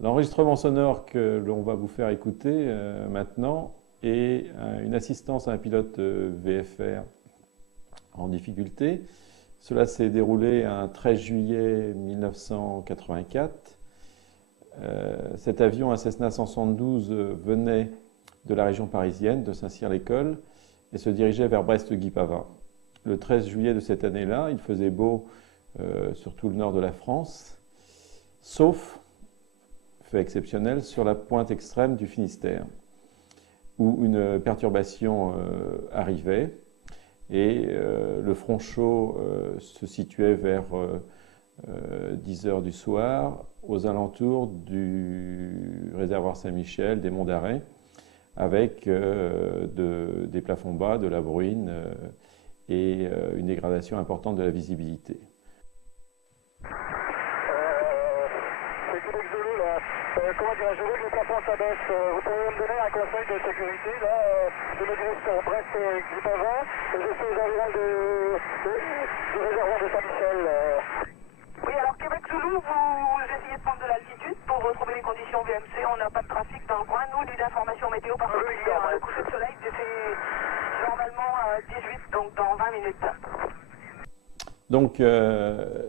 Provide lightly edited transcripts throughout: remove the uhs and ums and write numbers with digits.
L'enregistrement sonore que l'on va vous faire écouter maintenant est une assistance à un pilote VFR en difficulté. Cela s'est déroulé un 13 juillet 1984. Cet avion, un Cessna 172, venait de la région parisienne, de Saint-Cyr-l'École, et se dirigeait vers Brest-Guipavas. Le 13 juillet de cette année-là, il faisait beau sur tout le nord de la France, sauf, fait exceptionnel, sur la pointe extrême du Finistère, où une perturbation arrivait, et le front chaud se situait vers 10 heures du soir, aux alentours du réservoir Saint-Michel, des monts d'Arrée, avec des plafonds bas, de la bruine et une dégradation importante de la visibilité. Comment dirais-je, je veux que le plafond s'abaisse. Vous pouvez me donner un conseil de sécurité là? Je me dirige sur Brest-Guipavas et je suis aux environs du réservoir de Saint-Michel. Oui, alors Québec Zulu, vous essayez de prendre de l'altitude pour retrouver les conditions VMC. On n'a pas de trafic dans le coin. Nous, des informations météo particulières. Le coucher de soleil, c'est normalement à 18, donc dans 20 minutes. Donc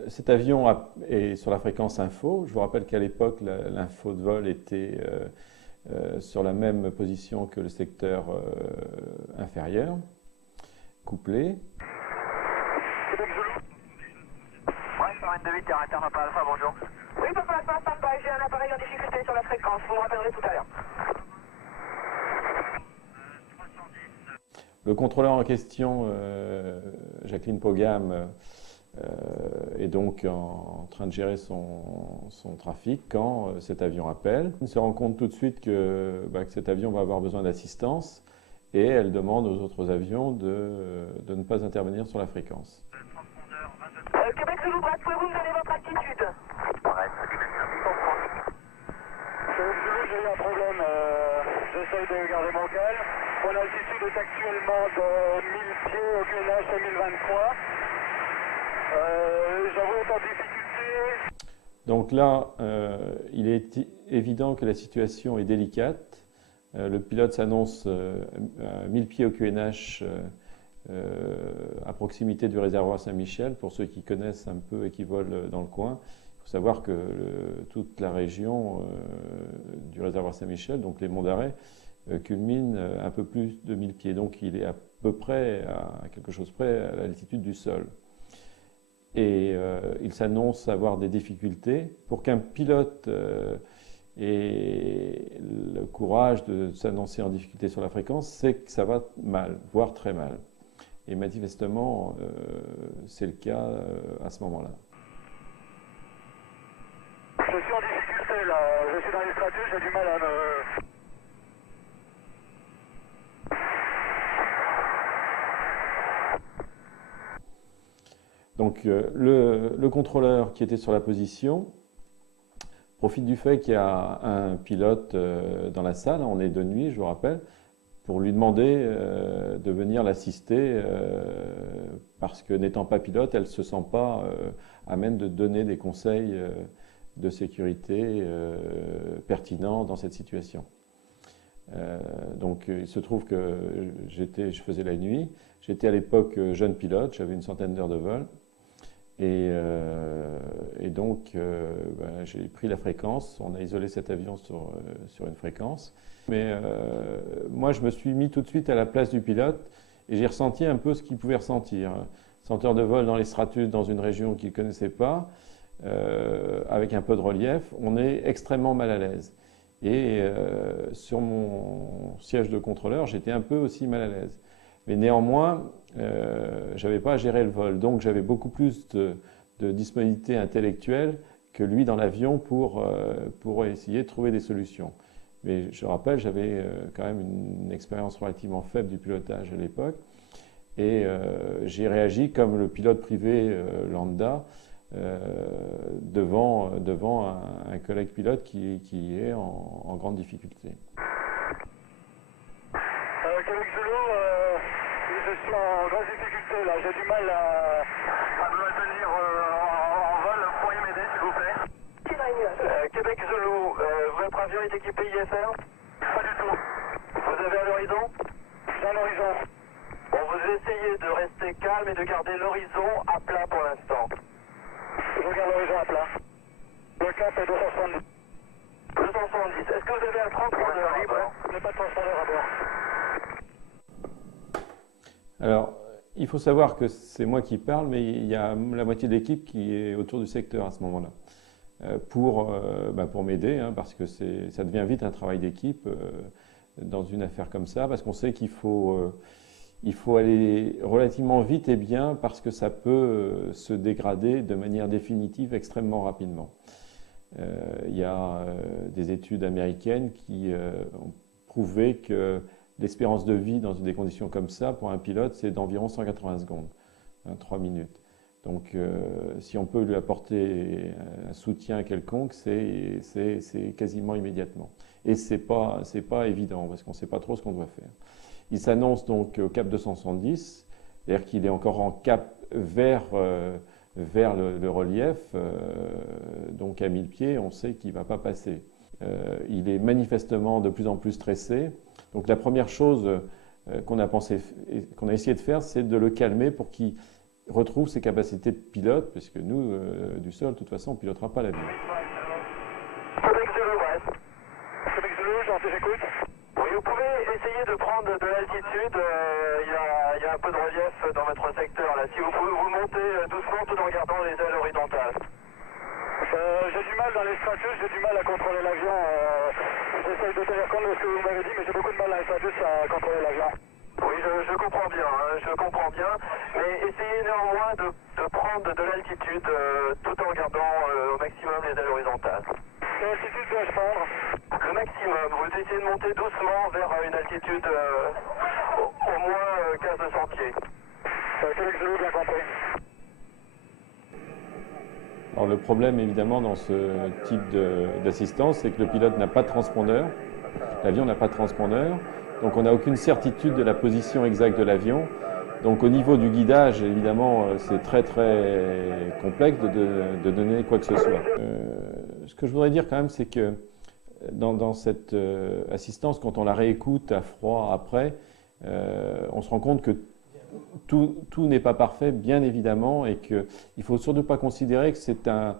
cet avion est sur la fréquence info. Je vous rappelle qu'à l'époque, l'info de vol était sur la même position que le secteur inférieur, couplé. Québec Zulu. Ouais, 128, terre interne, Papa Alpha, bonjour. Oui, Papa Alpha, stand-by, j'ai un appareil en difficulté sur la fréquence. Vous me rappellerez tout à l'heure. Le contrôleur en question, Jacqueline Pogam, est donc en train de gérer son trafic quand cet avion appelle. Elle se rend compte tout de suite que cet avion va avoir besoin d'assistance et elle demande aux autres avions de ne pas intervenir sur la fréquence. Québec Zulu, Brest, pouvez-vous me donner votre altitude? Québec Zulu, j'ai eu un problème. J'essaye de garder mon calme. Mon altitude est actuellement de 1000 pieds au QNH 1023. J'avoue être en difficulté. Donc là, il est évident que la situation est délicate. Le pilote s'annonce à 1000 pieds au QNH à proximité du réservoir Saint-Michel. Pour ceux qui connaissent un peu et qui volent dans le coin, il faut savoir que toute la région du réservoir Saint-Michel, donc les monts d'Arrée, culmine un peu plus de 1000 pieds. Donc il est à peu près, à quelque chose près, à l'altitude du sol. Et il s'annonce avoir des difficultés. Pour qu'un pilote ait le courage de s'annoncer en difficulté sur la fréquence, c'est que ça va mal, voire très mal. Et manifestement, c'est le cas à ce moment-là. Je suis en difficulté là, je suis dans les stratus, j'ai du mal à me... Donc le contrôleur qui était sur la position profite du fait qu'il y a un pilote dans la salle, on est de nuit, je vous rappelle, pour lui demander de venir l'assister parce que n'étant pas pilote, elle ne se sent pas à même de donner des conseils de sécurité pertinents dans cette situation. Donc il se trouve que je faisais la nuit, j'étais à l'époque jeune pilote, j'avais une centaine d'heures de vol. Et donc, j'ai pris la fréquence, on a isolé cet avion sur une fréquence. Mais moi, je me suis mis tout de suite à la place du pilote et j'ai ressenti un peu ce qu'il pouvait ressentir. 100 heures de vol dans les stratus, dans une région qu'il ne connaissait pas, avec un peu de relief, on est extrêmement mal à l'aise. Et sur mon siège de contrôleur, j'étais un peu aussi mal à l'aise. Mais néanmoins, je n'avais pas à gérer le vol, donc j'avais beaucoup plus de disponibilité intellectuelle que lui dans l'avion pour essayer de trouver des solutions. Mais je rappelle, j'avais quand même une expérience relativement faible du pilotage à l'époque, et j'ai réagi comme le pilote privé lambda devant un collègue pilote qui est en grande difficulté. Québec Zulu, je suis en grande difficulté là, j'ai du mal à me maintenir en vol. Pourriez m'aider s'il vous plaît? Québec Zulu, votre avion est équipé IFR? Pas du tout. Vous avez un horizon? J'ai un horizon. Bon, vous essayez de rester calme et de garder l'horizon à plat pour l'instant. Je regarde l'horizon à plat. Le cap est 270. 270. Est-ce que vous avez un transpondeur libre? Je n'ai pas de transpondeur à bord. Alors, il faut savoir que c'est moi qui parle, mais il y a la moitié de l'équipe qui est autour du secteur à ce moment-là. Pour m'aider, hein, parce que ça devient vite un travail d'équipe dans une affaire comme ça, parce qu'on sait qu'il faut aller relativement vite et bien, parce que ça peut se dégrader de manière définitive extrêmement rapidement. Il y a des études américaines qui ont prouvé que l'espérance de vie dans des conditions comme ça, pour un pilote, c'est d'environ 180 secondes, 3 minutes. Donc, si on peut lui apporter un soutien quelconque, c'est quasiment immédiatement. Et c'est pas évident, parce qu'on ne sait pas trop ce qu'on doit faire. Il s'annonce donc au cap 270, c'est-à-dire qu'il est encore en cap vers le relief, donc à 1000 pieds, on sait qu'il ne va pas passer. Il est manifestement de plus en plus stressé. Donc la première chose qu'on a essayé de faire, c'est de le calmer pour qu'il retrouve ses capacités de pilote, parce que nous, du sol, de toute façon, on ne pilotera pas l'avion. Québec Zulu, ouais. Québec Zulu, j'écoute. Oui, vous pouvez essayer de prendre de l'altitude. Il y a un peu de relief dans votre secteur là. Si vous pouvez vous monter doucement tout en gardant les ailes horizontales. J'ai du mal dans les stratus, j'ai du mal à contrôler l'avion. J'essaye de tenir compte de ce que vous m'avez dit, mais j'ai beaucoup de mal dans les stratus à contrôler l'avion. Oui, je comprends bien, hein, je comprends bien. Mais essayez néanmoins de prendre de l'altitude tout en gardant au maximum les ailes horizontales. Quelle altitude dois-je prendre? Le maximum. Vous essayez de monter doucement vers une altitude au moins 1500 pieds. Québec Zulu, bien compris. Alors le problème évidemment dans ce type d'assistance, c'est que le pilote n'a pas de transpondeur, l'avion n'a pas de transpondeur, donc on n'a aucune certitude de la position exacte de l'avion. Donc au niveau du guidage, évidemment, c'est très complexe de donner quoi que ce soit. Ce que je voudrais dire quand même, c'est que dans cette assistance, quand on la réécoute à froid après, on se rend compte que tout n'est pas parfait, bien évidemment, et qu'il ne faut surtout pas considérer que c'est un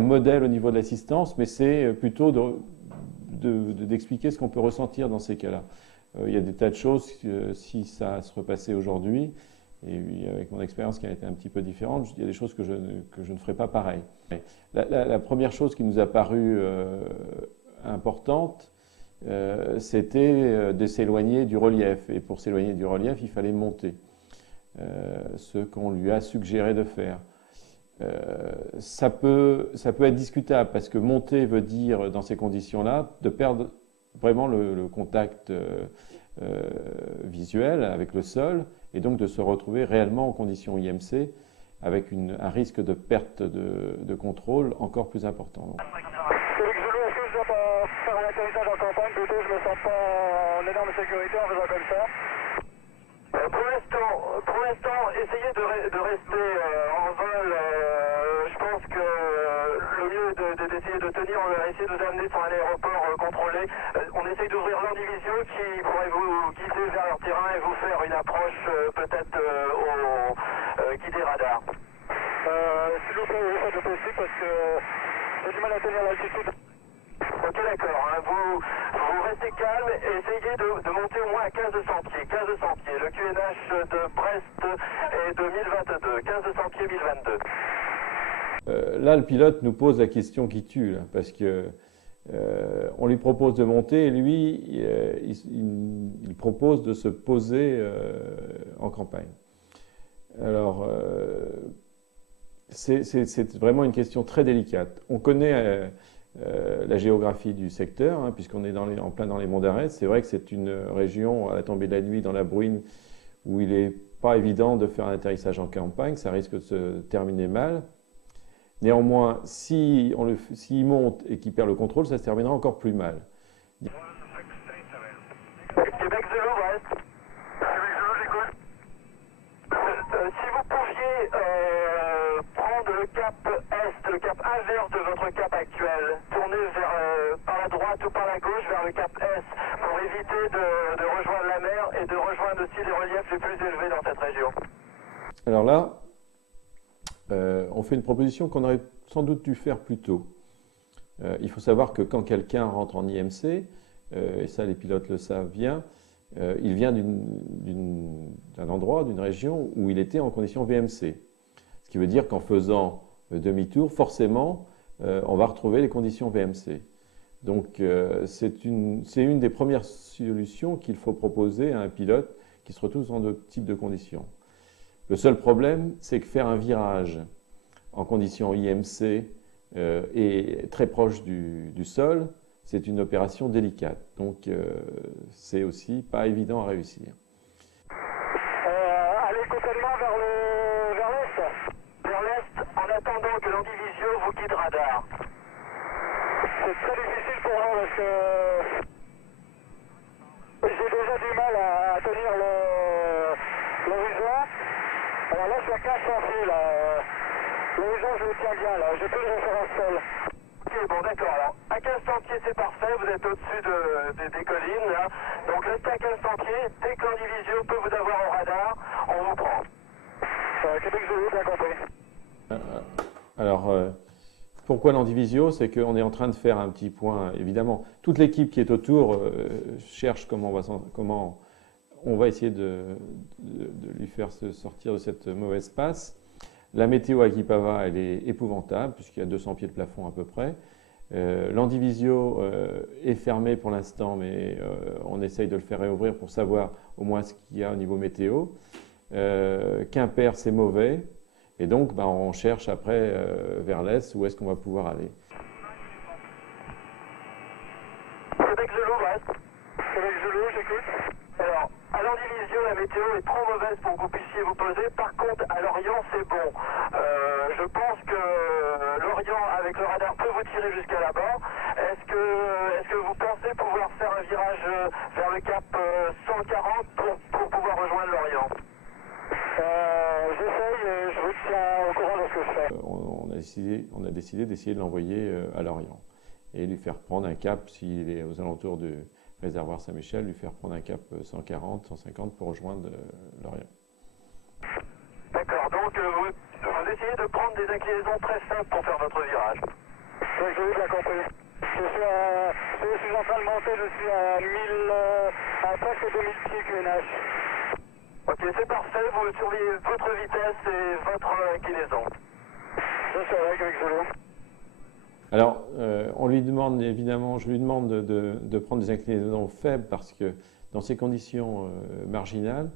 modèle au niveau de l'assistance, mais c'est plutôt d'expliquer ce qu'on peut ressentir dans ces cas-là. Il y a des tas de choses, si ça se repassait aujourd'hui, et avec mon expérience qui a été un petit peu différente, il y a des choses que je ne ferais pas pareil. La première chose qui nous a paru importante, c'était de s'éloigner du relief. Et pour s'éloigner du relief, il fallait monter. Ce qu'on lui a suggéré de faire. Ça peut être discutable parce que monter veut dire, dans ces conditions-là, de perdre vraiment le contact visuel avec le sol et donc de se retrouver réellement en conditions IMC avec un risque de perte de contrôle encore plus important. Québec Zulu, est-ce que je dois pas faire un atterrissage en campagne? Plutôt, je me sens pas en énorme sécurité en faisant comme ça. Pour l'instant, essayez de rester en vol. Je pense que le mieux d'essayer de tenir, on va essayer de vous amener sur un aéroport contrôlé. On essaye d'ouvrir l'andivision qui pourrait vous guider vers leur terrain et vous faire une approche peut-être au guidé radar. S'il vous plaît, oui, faites le possible parce que j'ai du mal à tenir l'altitude. Ok, d'accord. Hein. Vous restez calme et essayez de monter au moins à 1500 pieds. 1500 pieds. Le QNH de Brest est de 1022. 1500 pieds, 1022. Là, le pilote nous pose la question qui tue, là, parce que on lui propose de monter et lui, il propose de se poser en campagne. Alors, c'est vraiment une question très délicate. On connaît la géographie du secteur, hein, puisqu'on est en plein dans les monts d'Arrête. C'est vrai que c'est une région à la tombée de la nuit dans la bruine où il n'est pas évident de faire un atterrissage en campagne, ça risque de se terminer mal. Néanmoins, s'il monte et qu'il perd le contrôle, ça se terminera encore plus mal. Québec Zulu, Brest. Québec Zulu, j'écoute. Si vous pouviez prendre le cap Est le cap inverse de votre cap actuel. Tournez vers, par la droite ou par la gauche vers le cap S pour éviter de rejoindre la mer et de rejoindre aussi les reliefs les plus élevés dans cette région. Alors là, on fait une proposition qu'on aurait sans doute dû faire plus tôt. Il faut savoir que quand quelqu'un rentre en IMC, et ça les pilotes le savent bien, il vient d'un endroit, d'une région où il était en condition VMC. Ce qui veut dire qu'en faisant demi-tour, forcément, on va retrouver les conditions VMC. Donc c'est une des premières solutions qu'il faut proposer à un pilote qui se retrouve dans ce type de conditions. Le seul problème, c'est que faire un virage en conditions IMC et très proche du sol, c'est une opération délicate. Donc c'est aussi pas évident à réussir. Allez complètement vers l'est. Vers l'est, en attendant que l'andivisio vous guide radar. C'est très difficile pour moi parce que j'ai déjà du mal à tenir l'horizon. Alors là, je suis à 1500 pieds, là. L'horizon, je le tiens bien, là. J'ai plus de référence sol. Ok, bon, d'accord. Alors, à 1500 pieds, c'est parfait. Vous êtes au-dessus des collines, là. Donc, restez à 1500 pieds. Dès que l'andivisio peut vous avoir au radar, on vous prend. Québec Zulu, bien compris. Alors, pourquoi l'andivisio? C'est qu'on est en train de faire un petit point. Évidemment, toute l'équipe qui est autour cherche comment on va essayer de lui faire se sortir de cette mauvaise passe. La météo à Guipava, elle est épouvantable, puisqu'il y a 200 pieds de plafond à peu près. L'andivisio est fermé pour l'instant, mais on essaye de le faire réouvrir pour savoir au moins ce qu'il y a au niveau météo. Quimper, c'est mauvais. Et donc, on cherche après vers l'est où est-ce qu'on va pouvoir aller. Québec Zulu, ouais. Québec Zulu, j'écoute. Alors, à l'andivisio, la météo est trop mauvaise pour que vous puissiez vous poser. Par contre, à Lorient, c'est bon. Je pense que Lorient, avec le radar, peut vous tirer jusqu'à là-bas. Est-ce que vous pensez pouvoir faire un virage vers le cap 140 pour pouvoir rejoindre Lorient? J'essaye et je vous tiens au courant de ce que je fais. On a décidé d'essayer de l'envoyer à Lorient et lui faire prendre un cap, s'il est aux alentours du réservoir Saint-Michel, lui faire prendre un cap 140, 150 pour rejoindre Lorient. D'accord, donc vous essayez de prendre des inclinaisons très simples pour faire votre virage. Oui, je vous ai compris. Je suis en train de monter, je suis à presque 2000 pieds QNH. Ok, c'est parfait, vous surveillez votre vitesse et votre inclinaison. Je suis avec Zulu. Alors, on lui demande évidemment, je lui demande de prendre des inclinaisons faibles parce que dans ces conditions marginales,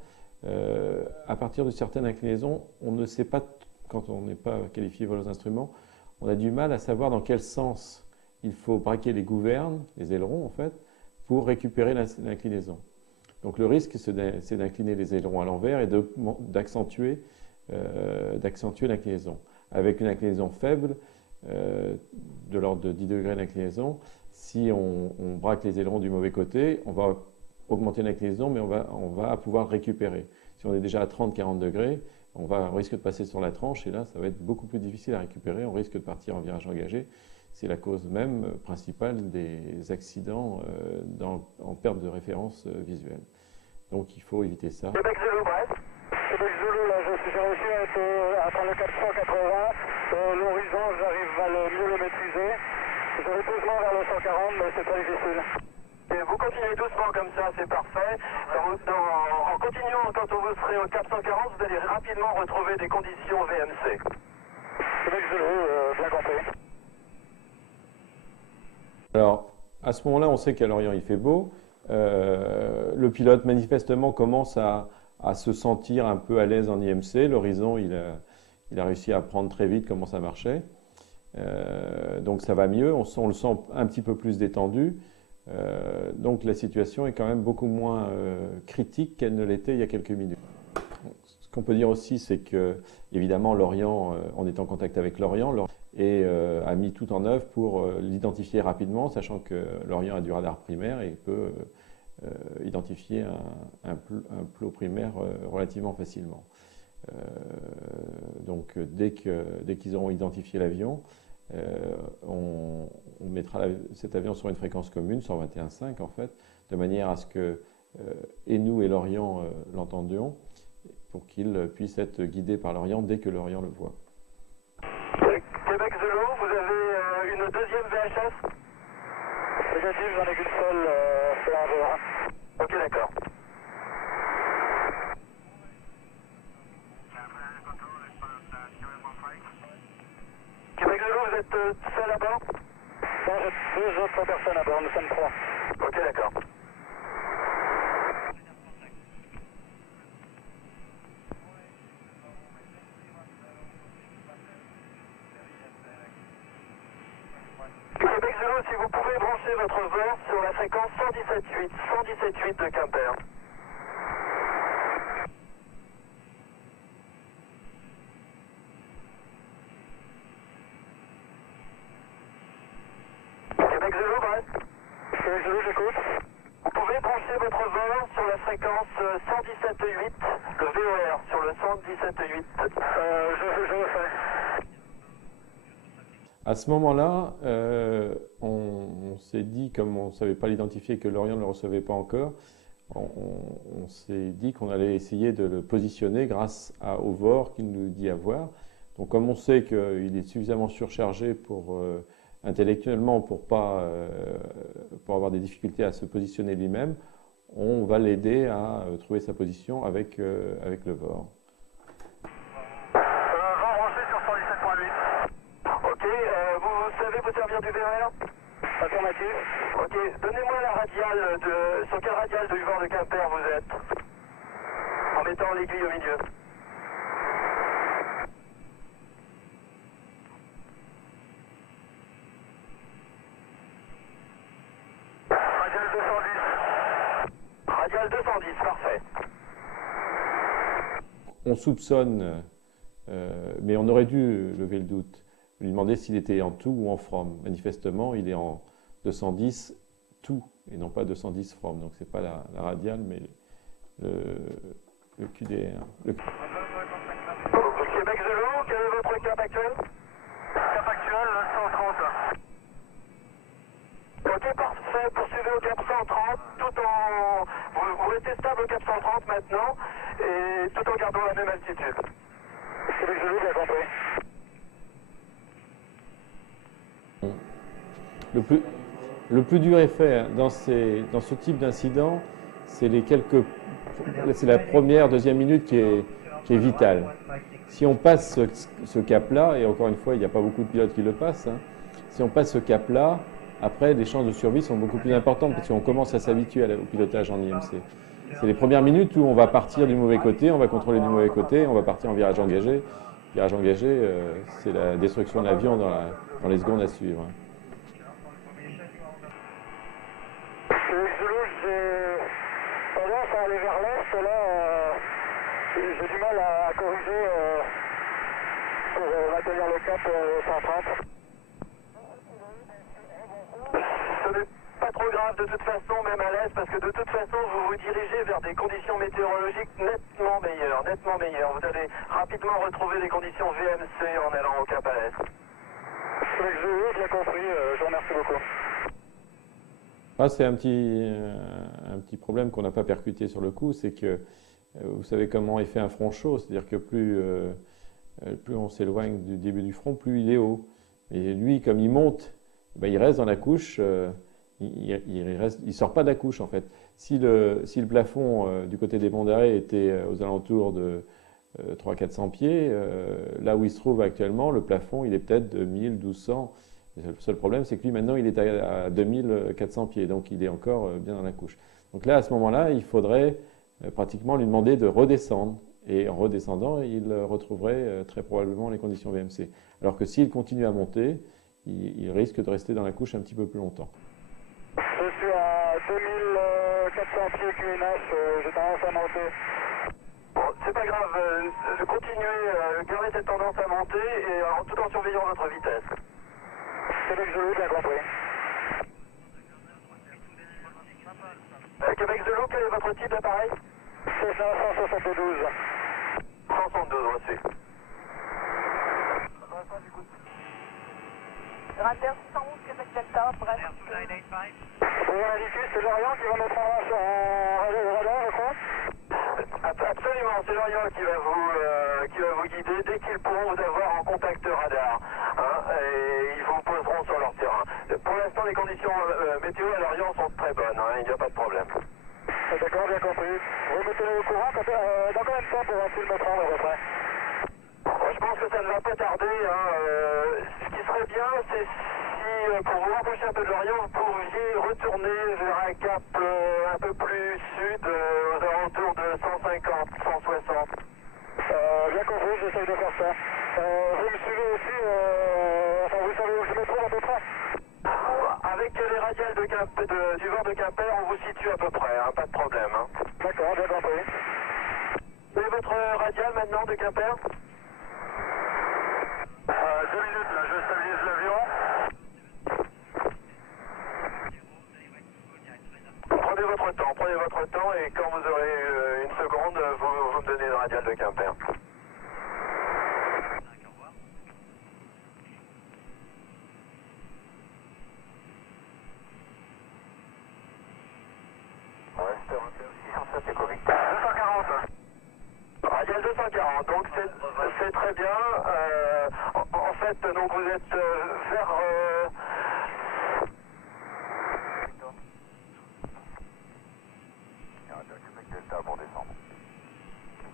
à partir de certaines inclinaisons, on ne sait pas, quand on n'est pas qualifié vol aux instruments, on a du mal à savoir dans quel sens il faut braquer les gouvernes, les ailerons en fait, pour récupérer l'inclinaison. Donc le risque, c'est d'incliner les ailerons à l'envers et d'accentuer l'inclinaison. Avec une inclinaison faible, de l'ordre de 10 degrés d'inclinaison, si on braque les ailerons du mauvais côté, on va augmenter l'inclinaison, mais on va pouvoir récupérer. Si on est déjà à 30-40 degrés, on risque de passer sur la tranche et là, ça va être beaucoup plus difficile à récupérer. On risque de partir en virage engagé. C'est la cause même principale des accidents en perte de référence visuelle. Donc il faut éviter ça. Québec Zulu, bref. Québec Zulu, là, j'ai réussi à prendre le 480. L'horizon, j'arrive à mieux le maîtriser. Je vais doucement vers le 140, mais c'est très difficile. Et vous continuez doucement comme ça, c'est parfait. En continuant, quand vous serez au cap 140, vous allez rapidement retrouver des conditions VMC. Québec Zulu, bien compris. Alors, à ce moment-là, on sait qu'à Lorient, il fait beau. Le pilote, manifestement, commence à se sentir un peu à l'aise en IMC. L'horizon, il a réussi à apprendre très vite comment ça marchait. Donc, ça va mieux. On le sent un petit peu plus détendu. Donc, la situation est quand même beaucoup moins critique qu'elle ne l'était il y a quelques minutes. Ce qu'on peut dire aussi, c'est que, évidemment, Lorient, on est en contact avec Lorient et a mis tout en œuvre pour l'identifier rapidement, sachant que Lorient a du radar primaire et peut identifier un plot primaire relativement facilement. Donc dès qu'ils auront identifié l'avion, on mettra cet avion sur une fréquence commune, 121.5 en fait, de manière à ce que et nous et l'Orient l'entendions, pour qu'il puisse être guidé par l'Orient dès que l'Orient le voit. Québec Zulu, vous avez une deuxième VHF? Négatif, j'en ai qu'une seule, c'est un V1. Ok, d'accord. Québec Zulu, vous êtes seul à bord? Non, j'ai deux autres personnes à bord, nous sommes trois. Ok, d'accord. Québec Zulu, si vous pouvez brancher votre vol sur la fréquence 117.8 de Quimper. Québec Zulu, bref. Québec Zulu, j'écoute. Vous pouvez brancher votre vol sur la fréquence 117.8, le VOR sur le 117.8. Je le fais. À ce moment-là, on s'est dit, comme on ne savait pas l'identifier, que l'Orient ne le recevait pas encore, on s'est dit qu'on allait essayer de le positionner grâce au VOR qu'il nous dit avoir. Donc comme on sait qu'il est suffisamment surchargé intellectuellement pour avoir des difficultés à se positionner lui-même, on va l'aider à trouver sa position avec le VOR. Vent branché sur 117.8. Ok, vous savez vous servir du VOR? Affirmatif. Ok, donnez-moi la radiale sur quelle radiale du vent de Quimper vous êtes? En mettant l'aiguille au milieu. Radial 210. Radiale 210, parfait. On soupçonne, mais on aurait dû lever le doute, lui demander s'il était en tout ou en from. Manifestement, il est en 210 tout et non pas 210 from. Donc c'est pas la radiale, mais le QDR. Québec Zulu, quel est votre cap actuel? Cap actuel, 130. Ok, parfait, poursuivez au cap 130, vous restez stable au cap 130 maintenant, et tout en gardant la même altitude. Québec Zulu, bien compris. Le plus dur effet dans ce type d'incident, c'est la première, deuxième minute qui est vitale. Si on passe ce cap-là, et encore une fois, il n'y a pas beaucoup de pilotes qui le passent, hein, si on passe ce cap-là, après, les chances de survie sont beaucoup plus importantes parce qu'on commence à s'habituer au pilotage en IMC. C'est les premières minutes où on va partir du mauvais côté, on va contrôler du mauvais côté, on va partir en virage engagé. Virage engagé, c'est la destruction de l'avion dans les secondes à suivre. Québec Zulu, j'ai tendance à aller vers l'est, là, j'ai du mal à corriger pour maintenir le cap 130. Ce n'est pas trop grave de toute façon, même à l'est, parce que de toute façon, vous vous dirigez vers des conditions météorologiques nettement meilleures, nettement meilleures. Vous allez rapidement retrouver des conditions VMC en allant au cap à l'est. Québec Zulu, bien compris, je vous remercie beaucoup. C'est un petit problème qu'on n'a pas percuté sur le coup, c'est que vous savez comment est fait un front chaud, c'est-à-dire que plus on s'éloigne du début du front, plus il est haut. Et lui, comme il monte, il reste dans la couche, il sort pas de la couche en fait. Si le plafond du côté des monts d'arrêt était aux alentours de 300-400 pieds, là où il se trouve actuellement, le plafond il est peut-être de 1000, 1200. Le seul problème, c'est que lui, maintenant, il est à 2400 pieds, donc il est encore bien dans la couche. Donc là, à ce moment-là, il faudrait pratiquement lui demander de redescendre. Et en redescendant, il retrouverait très probablement les conditions VMC. Alors que s'il continue à monter, il risque de rester dans la couche un petit peu plus longtemps. Je suis à 2400 pieds QNH, j'ai tendance à monter. Bon, c'est pas grave, continuez, gardez cette tendance à monter, et tout en surveillant votre vitesse. Québec Zulu, bien compris. Québec Zulu, quel est votre type d'appareil? C'est 172. 162, reçu. Radar 611, Québec Delta, bref. Bon, indiqué, c'est Lorient qui va mettre en marche en radar, je crois. Absolument, c'est Lorient qui va vous guider dès qu'ils pourront vous avoir en contact radar. Hein, et ils vous poseront sur leur terrain. Pour l'instant, les conditions météo à Lorient sont très bonnes, hein, il n'y a pas de problème. D'accord, bien compris. Vous mettez-le au courant, dans combien de temps pour ainsi le mettre en à peu près? Je pense que ça ne va pas tarder. Hein, ce qui serait bien, c'est si, pour vous rapprocher un peu de Lorient, vous pouviez retourner vers un cap un peu plus sud, aux alentours de 150, 160. Bien compris, j'essaye de faire ça. Vous me suivez aussi, enfin vous savez où je me trouve à peu près? Avec les radiales du vent de Quimper, on vous situe à peu près, hein, pas de problème. Hein. D'accord, bien compris. Et votre radiale maintenant de Quimper? 2 minutes là, je stabilise l'avion. Prenez votre temps et quand vous aurez une seconde, vous me donnez le radial de Quimper. Radial 240, donc c'est très bien. En fait, donc vous êtes vers... Québec Delta pour descendre.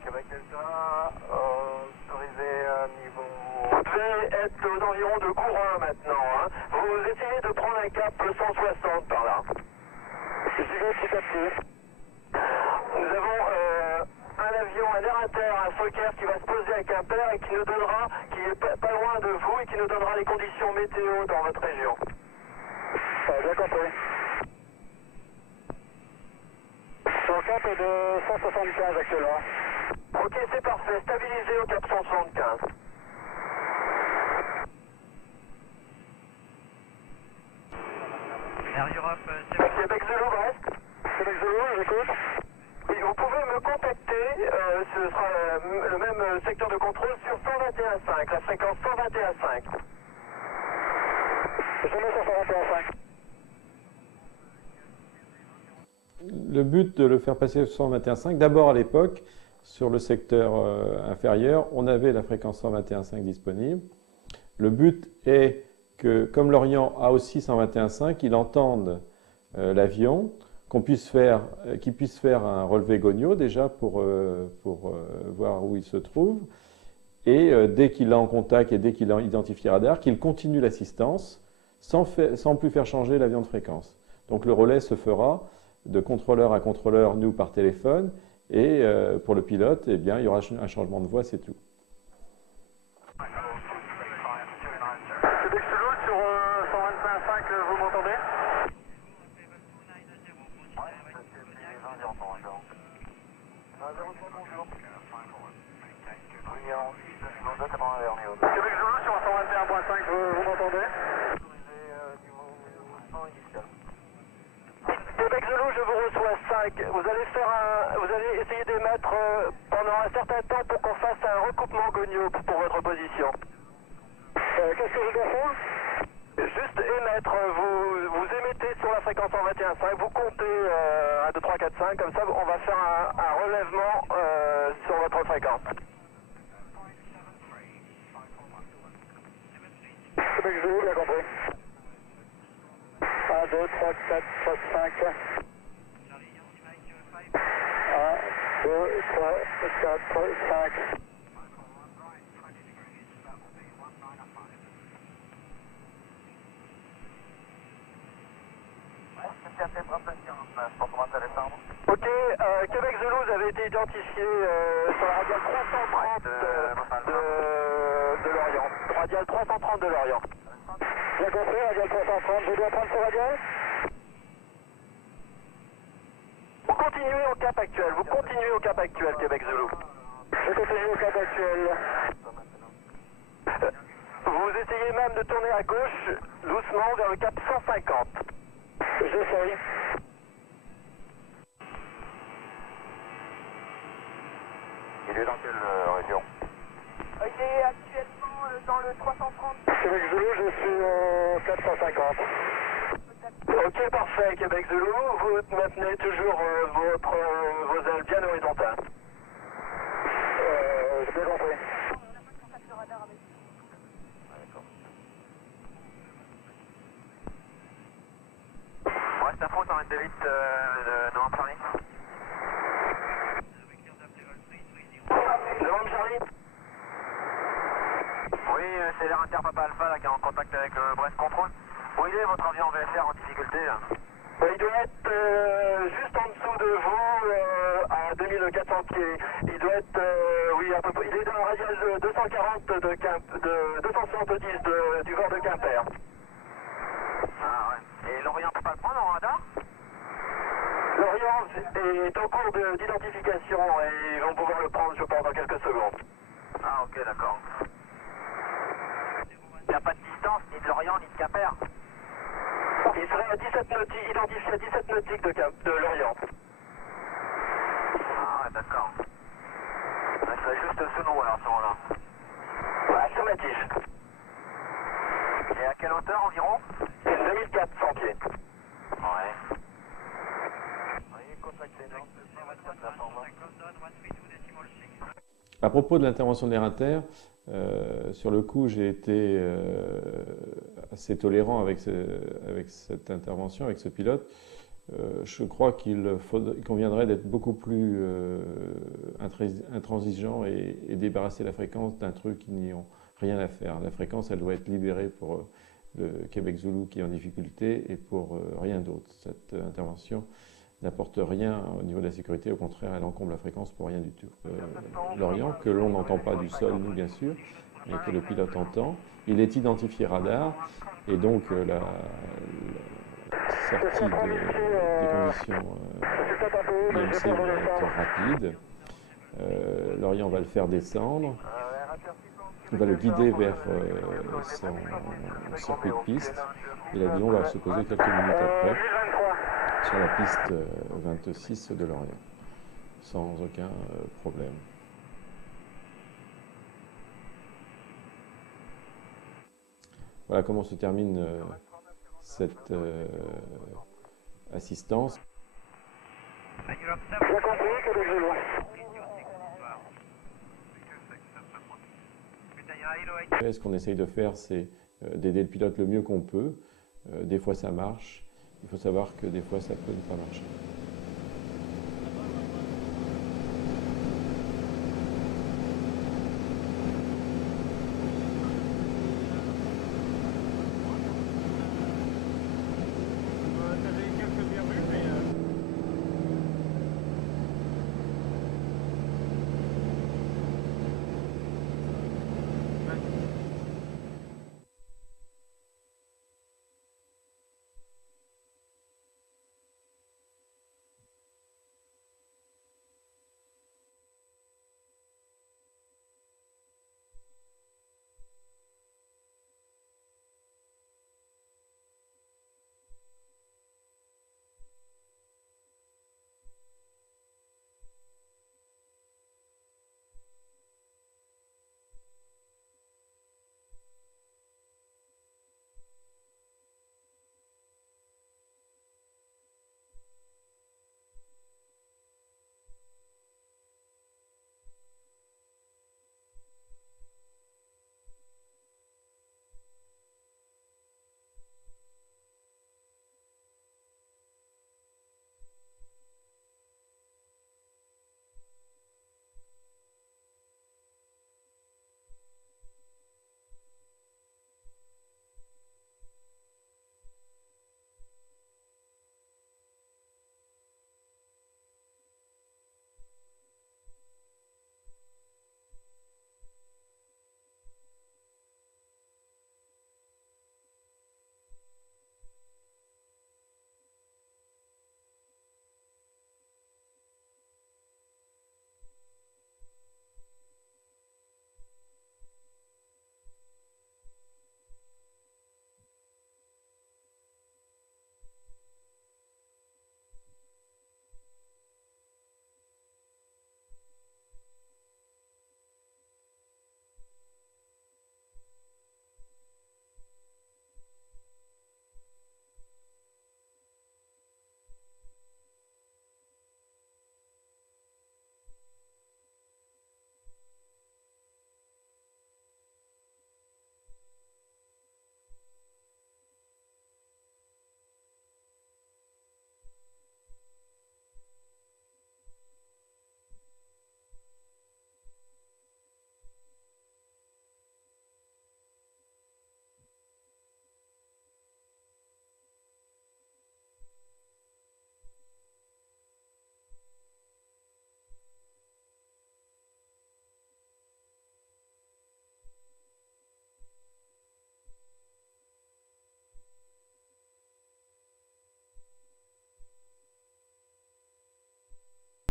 Québec Delta, autorisé à niveau... Vous devez être aux environs de Couronne maintenant. Hein. Vous essayez de prendre un cap 160 par là. J'y vais petit à petit. Nous avons un avion, un Air Inter, un Fokker qui va se poser à Quimper et qui nous donnera, qui est pas loin de vous et qui nous donnera les conditions météo dans votre région. Bien compris. Son cap est de 175 actuellement. Ok, c'est parfait. Stabilisé au cap 175. Air Europe, Québec Zulu, Brest. Québec Zulu, j'écoute. Oui, vous pouvez me contacter, ce sera le même secteur de contrôle sur 121.5, la fréquence 121.5. Je mets sur 121.5. Le but de le faire passer sur 121.5, d'abord à l'époque, sur le secteur inférieur, on avait la fréquence 121.5 disponible. Le but est que, comme l'Orient a aussi 121.5, il entende l'avion, qu'il puisse faire un relevé Gogno déjà pour voir où il se trouve, et dès qu'il est en contact et dès qu'il a identifié radar, qu'il continue l'assistance sans plus faire changer l'avion de fréquence. Donc le relais se fera de contrôleur à contrôleur, nous par téléphone, et pour le pilote, eh bien, il y aura un changement de voie, c'est tout. Québec Zulu sur 125.5, vous m'entendez? Québec Zulu sur 121.5, vous m'entendez? Québec Zulu, je vous reçois 5. Vous allez essayer d'émettre pendant un certain temps pour qu'on fasse un recoupement Gogno pour votre position. Qu'est-ce que je dois faire? Juste émettre, vous émettez sur la fréquence 121.5, vous comptez 1, 2, 3, 4, 5, comme ça on va faire un relèvement sur votre fréquence. Québec Zulu, bien compris. 1, 2, 3, 4, 5. 1, 2, 3, 4, 5. Ok, Québec Zulu, vous avez été identifié sur la radiale 330 de Lorient. Radiale 330 de Lorient. Bien compris, radial 330, je dois prendre ce radial? Vous continuez au cap actuel, Québec Zulu. Je continue au cap actuel. Vous essayez même de tourner à gauche, doucement, vers le cap 150. J'essaye. Il est dans quelle région? 330. Québec Zulu, je suis au 450. Ok, parfait, Québec Zulu, vous maintenez toujours vos ailes bien horizontales. J'ai bien compris. Ouais, c'est info, 122 vite, Novembre Charlie. Novembre Charlie. Oui, c'est l'air Inter Papa Alpha là, qui est en contact avec le Brest Control. Où il est votre avion VFR en difficulté là? Il doit être juste en dessous de vous, à 2400 pieds. Il doit être, oui, à peu près. Il est dans la radiale 240 de 270 du bord de Quimper. Ah ouais. Et l'Orient peut pas le prendre en radar? L'Orient est en cours d'identification et ils vont pouvoir le prendre, je pense, dans quelques secondes. Ah ok, d'accord. Il n'y a pas de distance, ni de l'Orient, ni de Quimper. Il serait à 17 nautiques, identifié à 17 nautiques de l'Orient. Ah ouais, d'accord. Il serait juste sous nous alors à ce moment-là. Ouais, affirmatif. Et à quelle hauteur environ? 2400 pieds. Ouais. À propos de l'intervention de l'Air Inter, sur le coup, j'ai été assez tolérant avec cette intervention, avec ce pilote. Je crois qu'il conviendrait d'être beaucoup plus intransigeant et débarrasser la fréquence d'un truc qui n'y ont rien à faire. La fréquence, elle doit être libérée pour le Québec Zulu qui est en difficulté et pour rien d'autre. Cette intervention n'apporte rien au niveau de la sécurité, au contraire, elle encombre la fréquence pour rien du tout. L'Orient, que l'on n'entend pas du sol, nous bien sûr, mais que le pilote entend, il est identifié radar, et donc la sortie des conditions IMC va être rapide. L'Orient va le faire descendre, il va le guider vers son circuit de piste, et l'avion va se poser quelques minutes après sur la piste 26 de l'Orient, sans aucun problème. Voilà comment se termine cette assistance. J'ai compris, Québec Zulu. Ce qu'on essaye de faire, c'est d'aider le pilote le mieux qu'on peut. Des fois ça marche, il faut savoir que des fois ça peut ne pas marcher.